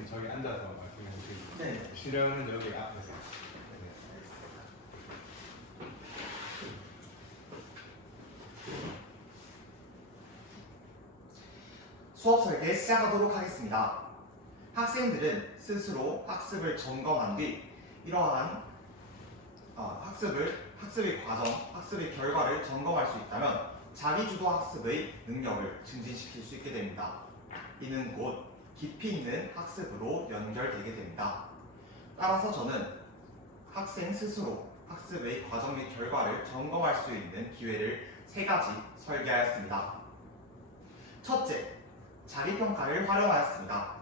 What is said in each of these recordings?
선생님 저기 앉아서 말씀해 주시고 네. 실험은 여기 앞에서. 수업 설계 시작하도록 하겠습니다. 학생들은 스스로 학습을 점검한 뒤 이러한 학습의 과정, 학습의 결과를 점검할 수 있다면 자기주도 학습의 능력을 증진시킬 수 있게 됩니다. 이는 곧 깊이 있는 학습으로 연결되게 됩니다. 따라서 저는 학생 스스로 학습의 과정 및 결과를 점검할 수 있는 기회를 3가지 설계하였습니다. 첫째, 자기평가를 활용하였습니다.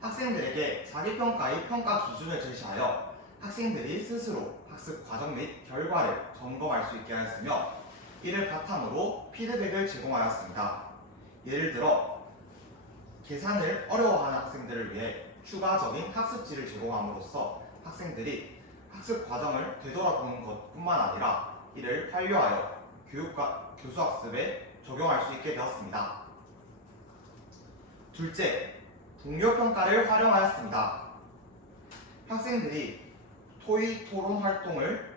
학생들에게 자기평가의 평가 기준을 제시하여 학생들이 스스로 학습 과정 및 결과를 점검할 수 있게 하였으며 이를 바탕으로 피드백을 제공하였습니다. 예를 들어 계산을 어려워하는 학생들을 위해 추가적인 학습지를 제공함으로써 학생들이 학습 과정을 되돌아보는 것뿐만 아니라 이를 활용하여 교수학습에 적용할 수 있게 되었습니다. 둘째, 동료평가를 활용하였습니다. 학생들이 토의 토론 활동을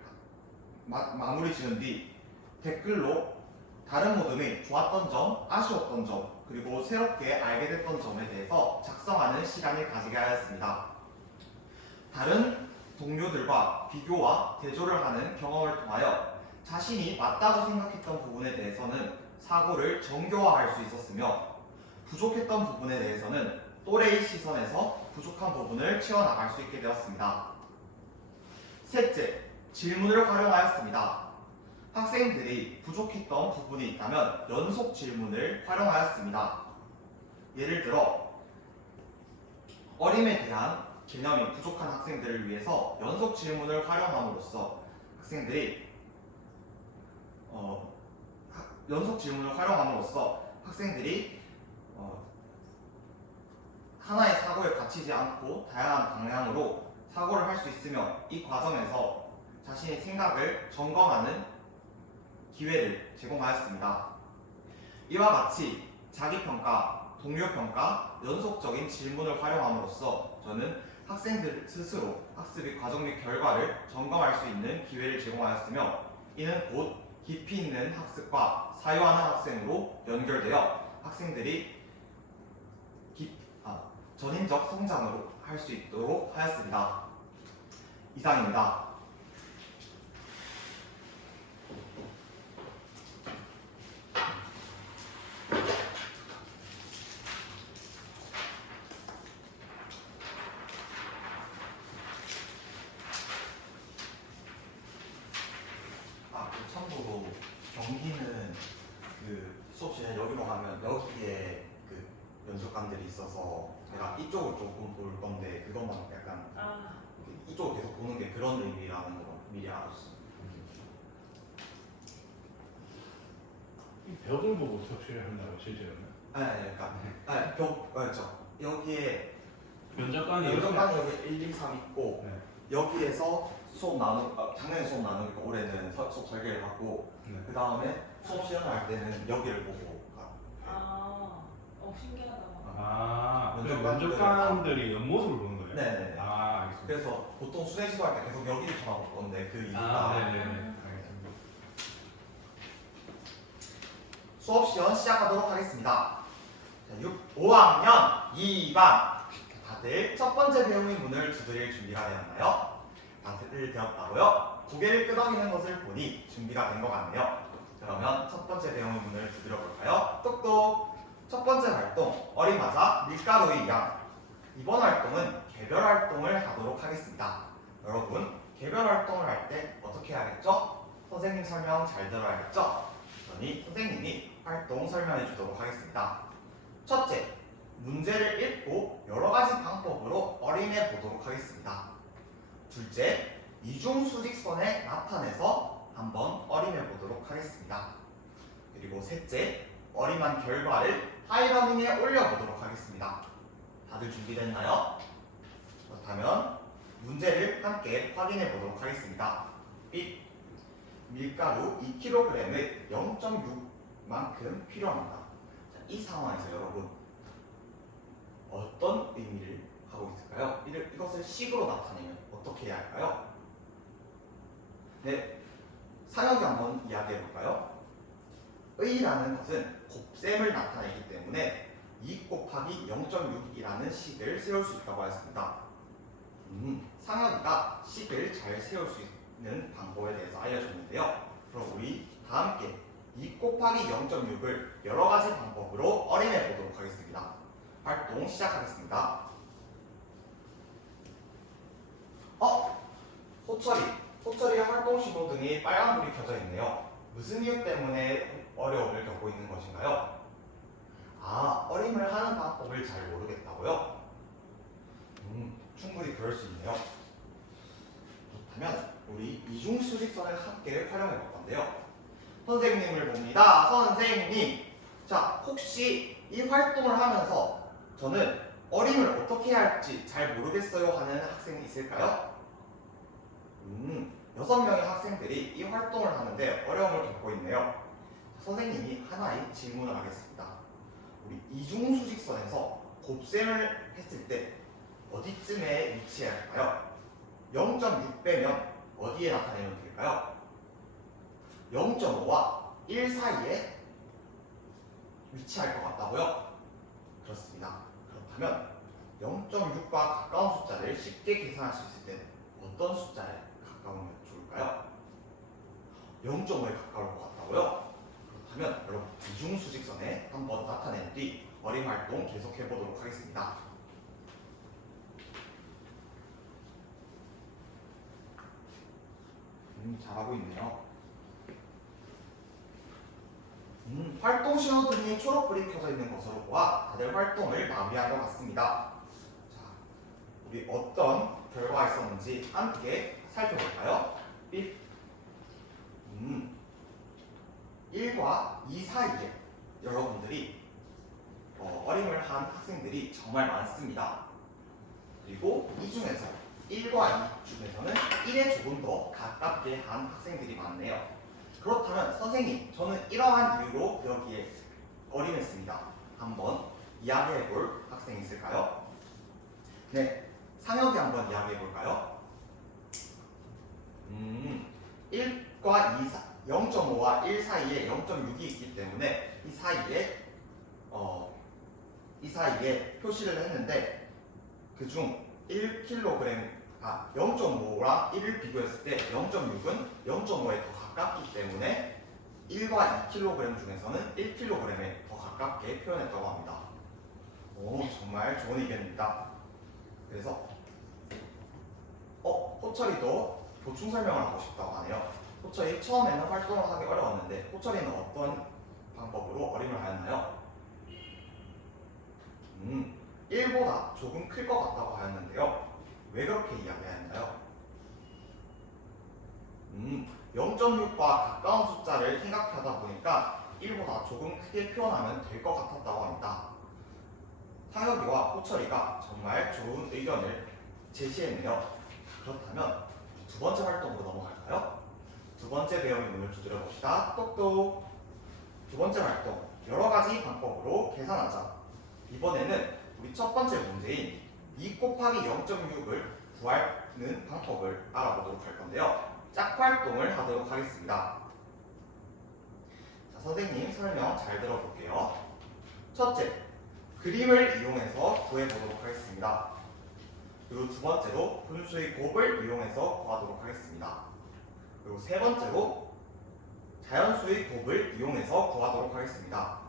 마무리 지은 뒤 댓글로 다른 모둠이 좋았던 점, 아쉬웠던 점, 그리고 새롭게 알게 됐던 점에 대해서 작성하는 시간을 가지게 하였습니다. 다른 동료들과 비교와 대조를 하는 경험을 통하여 자신이 맞다고 생각했던 부분에 대해서는 사고를 정교화할 수 있었으며 부족했던 부분에 대해서는 또래의 시선에서 부족한 부분을 채워나갈 수 있게 되었습니다. 셋째, 질문을 활용하였습니다. 학생들이 부족했던 부분이 있다면 연속 질문을 활용하였습니다. 예를 들어 어림에 대한 개념이 부족한 학생들을 위해서 연속 질문을 활용함으로써 학생들이 하나의 사고에 갇히지 않고 다양한 방향으로 사고를 할 수 있으며 이 과정에서 자신의 생각을 점검하는 기회를 제공하였습니다. 이와 같이 자기평가, 동료평가, 연속적인 질문을 활용함으로써 저는 학생들 스스로 학습의 과정 및 결과를 점검할 수 있는 기회를 제공하였으며 이는 곧 깊이 있는 학습과 사유하는 학생으로 연결되어 학생들이 전인적 성장으로 할 수 있도록 하였습니다. 이상입니다. 참고로 경기는 수업 시간에 여기로 가면 여기에 연습관들이 있어서 제가 이쪽을 조금 볼 건데 그것만 약간 이쪽을 계속 보는 게 그런 의미라는 거 미리 알았어요. 이 벽을 보고 수업시를 한다고 실제로는? 그렇죠. 여기에 면접관이 여기 1, 2, 3 있고 네. 여기에서 작년에 수업 나누니까 올해는 수업 설계를 하고 네. 그 다음에 수업 시연할 때는 여기를 보고 신기하다. 면접관들이 옆모습을 보는 거예요? 네네. 알겠습니다. 그래서 보통 수능 시도할 때 계속 여기를 쳐다볼 건데 그 이유가 네네. 알겠습니다. 수업 시연 시작하도록 하겠습니다. 5학년 2반 다들 첫 번째 배움의 문을 두드릴 준비가 되었나요? 다들 되었다고요? 고개를 끄덕이는 것을 보니 준비가 된 것 같네요. 그러면 첫 번째 배움의 문을 두드려 볼까요? 똑똑! 첫 번째 활동, 어림하자 밀가루의 양. 이번 활동은 개별 활동을 하도록 하겠습니다. 여러분, 개별 활동을 할 때 어떻게 해야겠죠? 선생님 설명 잘 들어야겠죠? 그러니 선생님이 활동 설명해 주도록 하겠습니다. 첫째, 문제를 읽고 여러 가지 방법으로 어림해 보도록 하겠습니다. 둘째, 이중수직선에 나타내서 한번 어림해 보도록 하겠습니다. 그리고 셋째, 어림한 결과를 하이러닝에 올려보도록 하겠습니다. 다들 준비됐나요? 그렇다면 문제를 함께 확인해 보도록 하겠습니다. 밀가루 2kg에 0.6만큼 필요합니다. 이 상황에서 여러분 어떤 의미를 것을 식으로 나타내면 어떻게 해야 할까요? 네, 상혁이 한번 이야기해 볼까요? 의라는 것은 곱셈을 나타내기 때문에 2 곱하기 0.6이라는 식을 세울 수 있다고 하였습니다. 상혁이가 식을 잘 세울 수 있는 방법에 대해서 알려줬는데요. 그럼 우리 다 함께 2 곱하기 0.6을 여러 가지 방법으로 어림해 보도록 하겠습니다. 활동 시작하겠습니다. 호철이의 활동 신호등이 빨간불이 켜져 있네요. 무슨 이유 때문에 어려움을 겪고 있는 것인가요? 어림을 하는 방법을 잘 모르겠다고요? 충분히 그럴 수 있네요. 그렇다면 우리 이중수직선을 함께 활용해 볼 건데요. 선생님을 봅니다. 선생님. 자, 혹시 이 활동을 하면서 저는 어림을 어떻게 해야 할지 잘 모르겠어요 하는 학생이 있을까요? 6명의 학생들이 이 활동을 하는데 어려움을 겪고 있네요. 선생님이 하나의 질문을 하겠습니다. 우리 이중수직선에서 곱셈을 했을 때 어디쯤에 위치해야 할까요? 0.6 빼면 어디에 나타내면 될까요? 0.5와 1 사이에 위치할 것 같다고요? 그렇습니다. 그렇다면 0.6과 가까운 숫자를 쉽게 계산할 수 있을 때 어떤 숫자에 가까우면 좋을까요? 0.5에 가까울 것 같다고요? 그렇다면 여러분 이중수직선에 한번 나타낸 뒤 어림 활동 계속해 보도록 하겠습니다. 잘하고 있네요. 활동 신호등이 초록불이 켜져 있는 것으로 보아 다들 활동을 마무리한 것 같습니다. 자, 우리 어떤 결과가 있었는지 함께 살펴볼까요? 1과 2 사이에 여러분들이 어림을 한 학생들이 정말 많습니다. 그리고 이 중에서 1과 2 중에서는 1에 조금 더 가깝게 한 학생들이 많네요. 그렇다면 선생님, 저는 이러한 이유로 여기에 어림했습니다. 한번 이야기해 볼 학생이 있을까요? 네, 상혁이 한번 이야기해 볼까요? 1과 2 0.5와 1 사이에 0.6이 있기 때문에 이 사이에 표시를 했는데 그중 1kg 0.5랑 1을 비교했을 때 0.6은 0.5에 더 가깝기 때문에 1과 2kg 중에서는 1kg에 더 가깝게 표현했다고 합니다. 정말 좋은 의견입니다. 그래서 호철이도 보충 설명을 하고 싶다고 하네요. 호철이 처음에는 활동을 하기 어려웠는데 호철이는 어떤 방법으로 어림을 하였나요? 1보다 조금 클 것 같다고 하였는데요. 왜 그렇게 이야기하였나요? 0.6과 가까운 숫자를 생각하다 보니까 1보다 조금 크게 표현하면 될 것 같았다고 합니다. 상혁이와 호철이가 정말 좋은 의견을 제시했네요. 그렇다면 두 번째 활동으로 넘어갈까요? 두 번째 배우는 문을 두드려 봅시다. 똑똑. 두 번째 활동, 여러 가지 방법으로 계산하자. 이번에는 우리 첫 번째 문제인 2 곱하기 0.6을 구하는 방법을 알아보도록 할 건데요. 짝 활동을 하도록 하겠습니다. 자, 선생님 설명 잘 들어볼게요. 첫째, 그림을 이용해서 구해보도록 하겠습니다. 그리고 두 번째로 분수의 곱을 이용해서 구하도록 하겠습니다. 그리고 세 번째로 자연수의 곱을 이용해서 구하도록 하겠습니다.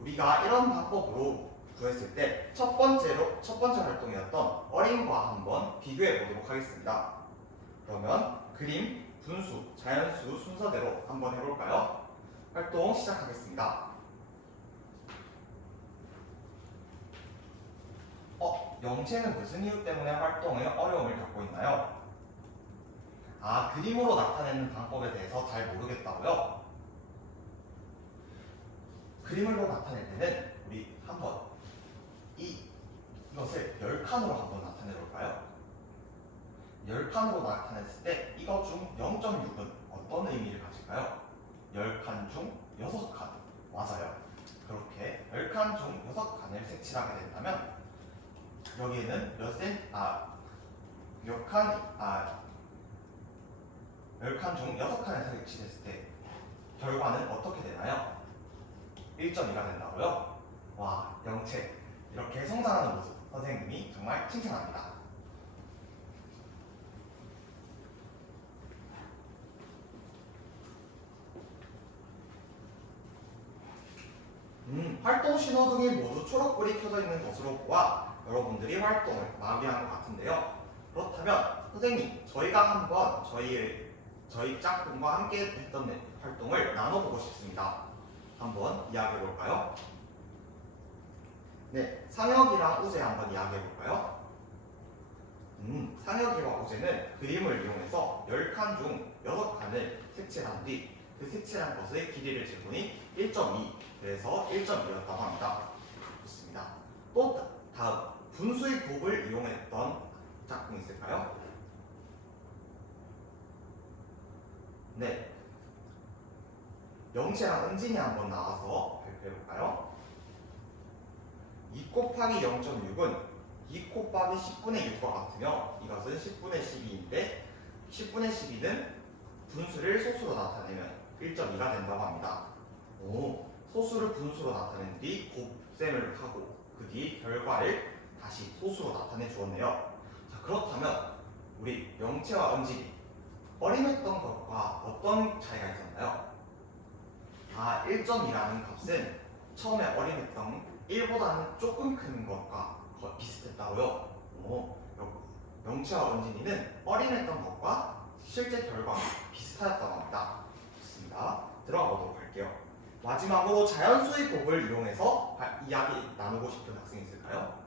우리가 이런 방법으로 구했을 때 첫 번째 활동이었던 어림과 한번 비교해 보도록 하겠습니다. 그러면 그림, 분수, 자연수 순서대로 한번 해볼까요? 활동 시작하겠습니다. 영채는 무슨 이유 때문에 활동에 어려움을 겪고 있나요? 그림으로 나타내는 방법에 대해서 잘 모르겠다고요? 그림으로 나타낼 때는 우리 한번 이것을 10칸으로 한번 나타내 볼까요? 10칸으로 나타냈을 때 이것 중 0.6은 어떤 의미를 가질까요? 10칸 중 6칸. 맞아요. 그렇게 10칸 중 6칸을 색칠하게 된다면 여기에는 10칸 중 6칸을 설치했을 때 결과는 어떻게 되나요? 1.2가 된다고요? 와, 영채 이렇게 성장하는 모습 선생님이 정말 칭찬합니다. 활동 신호등이 모두 초록불이 켜져 있는 것으로 보아 여러분들이 활동을 마무리한 것 같은데요. 그렇다면 선생님, 저희가 한번 저희 짝꿍과 함께 했던 활동을 나눠보고 싶습니다. 한번 이야기해 볼까요? 네, 상혁이랑 우재 한번 이야기해 볼까요? 상혁이와 우재는 그림을 이용해서 10칸 중 6칸을 색칠한 뒤 그 색칠한 것의 길이를 재보니 1.2, 그래서 1.2였다고 합니다. 좋습니다. 또 다음, 분수의 곱을 이용했던 짝꿍 있을까요? 네, 영채랑 은진이 한번 나와서 발표해볼까요? 2 곱하기 0.6은 2 곱하기 10분의 6과 같으며 이것은 10분의 12인데 10분의 12는 분수를 소수로 나타내면 1.2가 된다고 합니다. 오, 소수를 분수로 나타낸 뒤 곱셈을 하고 그 뒤 결과를 다시 소수로 나타내 주었네요. 자, 그렇다면 우리 영채와 은진이 어림했던 것과 어떤 차이가 있었나요? 1.2라는 값은 처음에 어림했던 1보다는 조금 큰 것과 비슷했다고요. 영채와 은진이는 어림했던 것과 실제 결과가 비슷하였다고 합니다. 좋습니다. 들어가 보도록 할게요. 마지막으로 자연수의 곱을 이용해서 이야기 나누고 싶은 학생 있을까요?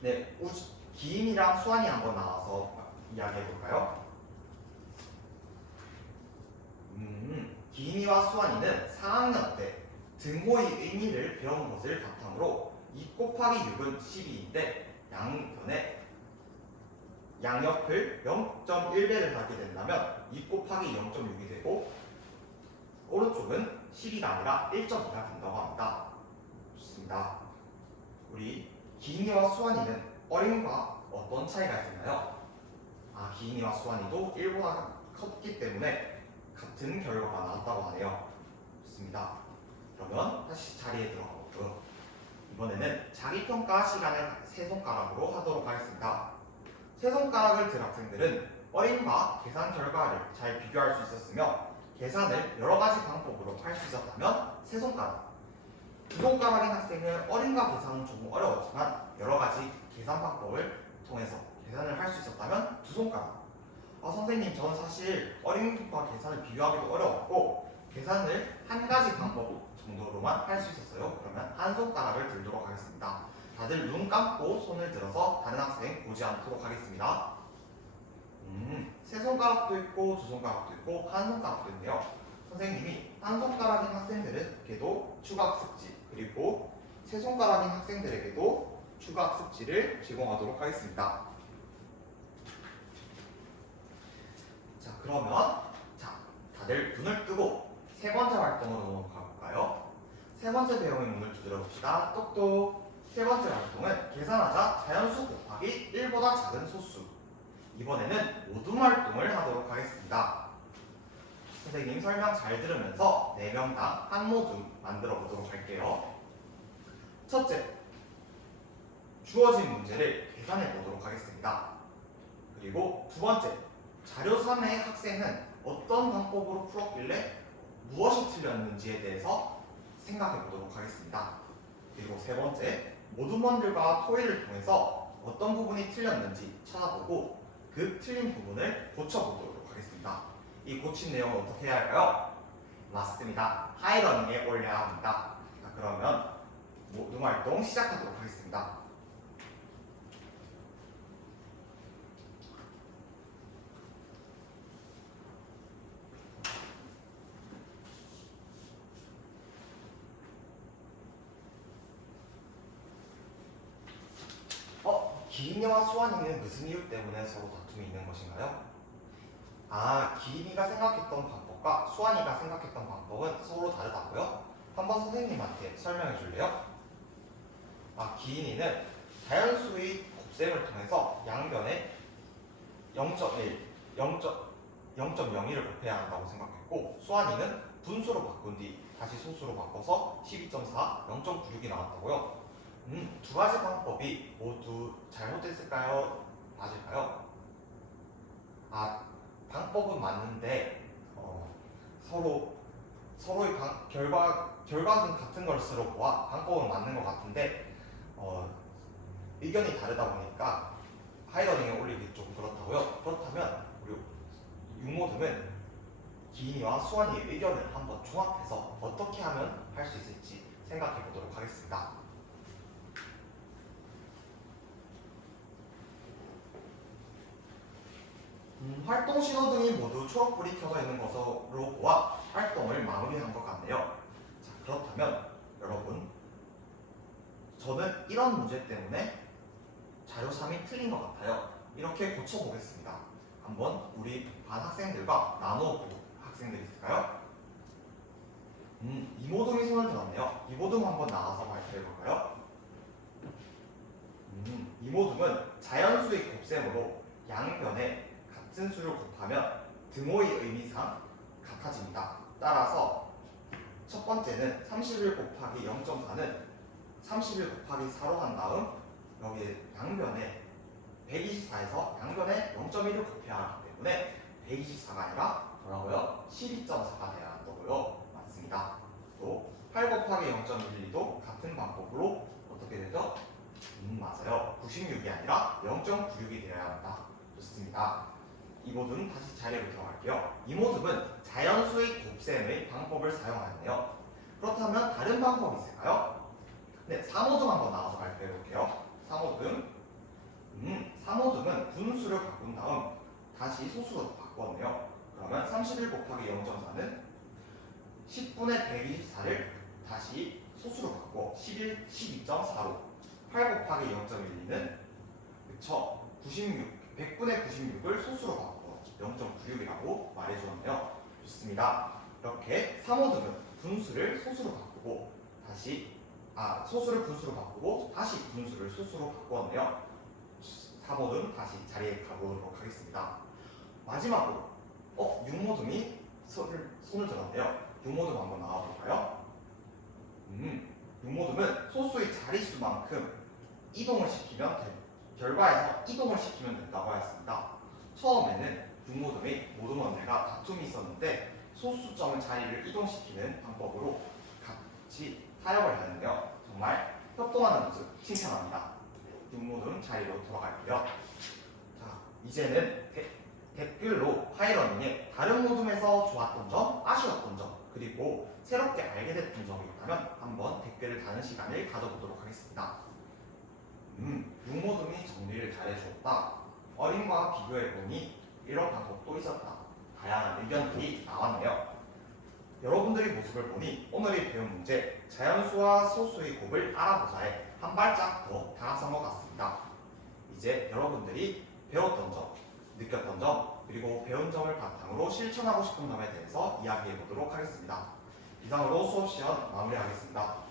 네, 기인이랑 수환이 한번 나와서 이야기해 볼까요? 기인이와 수환이는 4학년 때 등호의 의미를 배운 것을 바탕으로 2 곱하기 6은 12인데 양옆을 0.1배를 하게 된다면 2 곱하기 0.6이 되고 오른쪽은 12가 아니라 1.2가 된다고 합니다. 좋습니다. 우리 기인이와 수환이는 어림과 어떤 차이가 있었나요? 기인이와 수환이도 1보다 컸기 때문에 같은 결과가 나왔다고 하네요. 좋습니다. 그러면 다시 자리에 들어가보고요. 이번에는 자기평가 시간을 세 손가락으로 하도록 하겠습니다. 세 손가락을 든 학생들은 어림과 계산 결과를 잘 비교할 수 있었으며 계산을 여러 가지 방법으로 할 수 있었다면 세 손가락, 두 손가락인 학생은 어림과 계산은 조금 어려웠지만 여러 가지 계산 방법을 통해서 계산을 할 수 있었다면 두 손가락. 선생님, 저는 사실 어림과 계산을 비교하기도 어려웠고 계산을 한 가지 방법 정도로만 할 수 있었어요. 그러면 한 손가락을 들도록 하겠습니다. 다들 눈 감고 손을 들어서 다른 학생 보지 않도록 하겠습니다. 세 손가락도 있고 두 손가락도 있고 한 손가락도 있네요. 선생님이 한 손가락인 학생들에게도 추가 학습지, 그리고 세 손가락인 학생들에게도 추가 학습지를 제공하도록 하겠습니다. 자, 그러면 다들 눈을 뜨고 세 번째 활동으로 넘어가 볼까요? 세 번째 배움의 문을 두드려 봅시다. 똑똑. 세 번째 활동은 계산하자 자연수 곱하기 1보다 작은 소수. 이번에는 모둠 활동을 하도록 하겠습니다. 선생님 설명 잘 들으면서 4명당 한 모둠 만들어 보도록 할게요. 첫째, 주어진 문제를 계산해 보도록 하겠습니다. 그리고 두 번째, 자료 3의 학생은 어떤 방법으로 풀었길래 무엇이 틀렸는지에 대해서 생각해 보도록 하겠습니다. 그리고 세 번째, 모둠원들과 토의를 통해서 어떤 부분이 틀렸는지 찾아보고 그 틀린 부분을 고쳐보도록 하겠습니다. 이 고친 내용은 어떻게 해야 할까요? 맞습니다. 하이러닝에 올려야 합니다. 자, 그러면 모둠 활동 시작하도록 하겠습니다. 기인이와 수환이는 무슨 이유 때문에 서로 다툼이 있는 것인가요? 기인이가 생각했던 방법과 수환이가 생각했던 방법은 서로 다르다고요? 한번 선생님한테 설명해 줄래요? 기인이는 자연수의 곱셈을 통해서 양변에 0.1, 0.01을 곱해야 한다고 생각했고 수환이는 분수로 바꾼 뒤 다시 소수로 바꿔서 12.4, 0.96이 나왔다고요. 두 가지 방법이 모두 잘못됐을까요? 맞을까요? 방법은 맞는데 서로의 결과는 같은 것으로 보아 방법은 맞는 것 같은데 의견이 다르다 보니까 하이러닝에 올리기 좀 그렇다고요. 그렇다면 우리 육모듬은 기인이와 수환이의 의견을 한번 종합해서 어떻게 하면 할 수 있을지 생각해 보도록 하겠습니다. 활동 신호등이 모두 초록불이 켜져 있는 것으로 보아 활동을 마무리한 것 같네요. 자, 그렇다면 여러분, 저는 이런 문제 때문에 자료 3이 틀린 것 같아요. 이렇게 고쳐보겠습니다. 한번 우리 반 학생들과 나누어 볼 학생들 있을까요? 이모듬이 손을 들었네요. 이모듬 한번 나와서 발표해볼까요? 이모듬은 자연수의 곱셈으로 양변에 같은 수를 곱하면 등호의 의미상 같아집니다. 따라서 첫 번째는 31 곱하기 0.4는 31 곱하기 4로 한 다음 여기 양변에 124에서 양변에 0.1을 곱해야 하기 때문에 124가 아니라 뭐라고요? 12.4가 돼야 한다고요. 맞습니다. 또 8 곱하기 0.12도 같은 방법으로 어떻게 되죠? 맞아요. 96이 아니라 0.96이 되어야 한다. 좋습니다. 이모듬 다시 자리로 들어갈게요. 이모듬은 자연수의 곱셈의 방법을 사용하였네요. 그렇다면 다른 방법이 있을까요? 네, 3모듬 한번 나와서 발표해 볼게요. 3모듬. 3모듬은 분수를 바꾼 다음 다시 소수로 바꾸었네요. 그러면 31 곱하기 0.4는 10분의 124를 다시 소수로 바꾸어 12.4로 8 곱하기 0.12는 그쵸 100분의 96을 소수로 바꾸어 0.96이라고 말해주었네요. 좋습니다. 이렇게 3모듬은 분수를 소수로 바꾸고 소수를 분수로 바꾸고 다시 분수를 소수로 바꾸었네요. 3모듬 다시 자리에 가보도록 하겠습니다. 마지막으로 6모듬이 손을 들었네요. 6모듬 한번 나와볼까요? 6모듬은 소수의 자릿수만큼 이동을 시키면 결과에서 이동을 시키면 된다고 하였습니다. 처음에는 6모듬의 모든 원들과 다툼이 있었는데 소수점의 자리를 이동시키는 방법으로 같이 타협을 하는데요. 정말 협동하는 모습 칭찬합니다. 6모듬 자리로 돌아갈게요. 자, 이제는 댓글로 하이러닝에 다른 모듬에서 좋았던 점, 아쉬웠던 점, 그리고 새롭게 알게 됐던 점이 있다면 한번 댓글을 다는 시간을 가져보도록 하겠습니다. 6모듬이 정리를 잘해주었다. 어린과 비교해보니 이런 방법도 있었다. 다양한 의견들이 나왔네요. 여러분들의 모습을 보니 오늘의 배운 문제 자연수와 소수의 곱을 알아보자에 한 발짝 더 다가선 것 같습니다. 이제 여러분들이 배웠던 점, 느꼈던 점, 그리고 배운 점을 바탕으로 실천하고 싶은 점에 대해서 이야기해 보도록 하겠습니다. 이상으로 수업 시간 마무리하겠습니다.